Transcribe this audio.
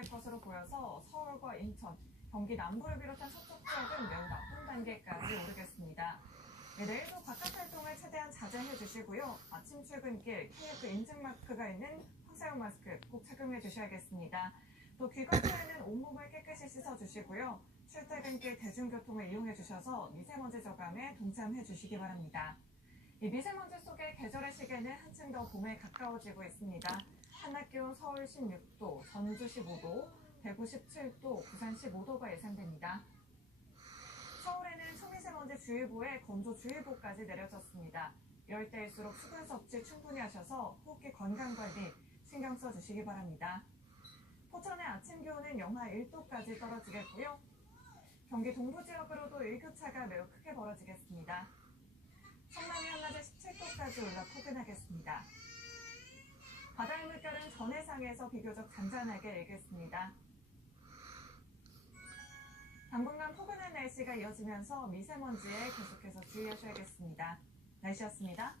진행될 것으로 보여서 서울과 인천, 경기 남부를 비롯한 서쪽 지역은 매우 나쁜 단계까지 오르겠습니다. 네, 내일도 바깥 활동을 최대한 자제해 주시고요. 아침 출근길 KF 인증 마크가 있는 확사용 마스크 꼭 착용해 주셔야겠습니다. 또 귀가에는 온몸을 깨끗이 씻어 주시고요. 출퇴근길 대중교통을 이용해 주셔서 미세먼지 저감에 동참해 주시기 바랍니다. 이 미세먼지 속에 계절의 시계는 한층 더 봄에 가까워지고 있습니다. 한낮 기온 서울 16도, 전주 15도, 대구 17도, 부산 15도가 예상됩니다. 서울에는 초미세먼지 주의보에 건조주의보까지 내려졌습니다. 이럴 때일수록 수분 섭취 충분히 하셔서 호흡기 건강 관리 신경 써 주시기 바랍니다. 포천의 아침 기온은 영하 1도까지 떨어지겠고요. 경기 동부 지역으로도 일교차가 매우 크게 벌어지겠습니다. 성남이 한낮에 17도까지 올라 포근하겠습니다. 바다의 물결은 전해상에서 비교적 잔잔하게 일겠습니다. 당분간 포근한 날씨가 이어지면서 미세먼지에 계속해서 주의하셔야겠습니다. 날씨였습니다.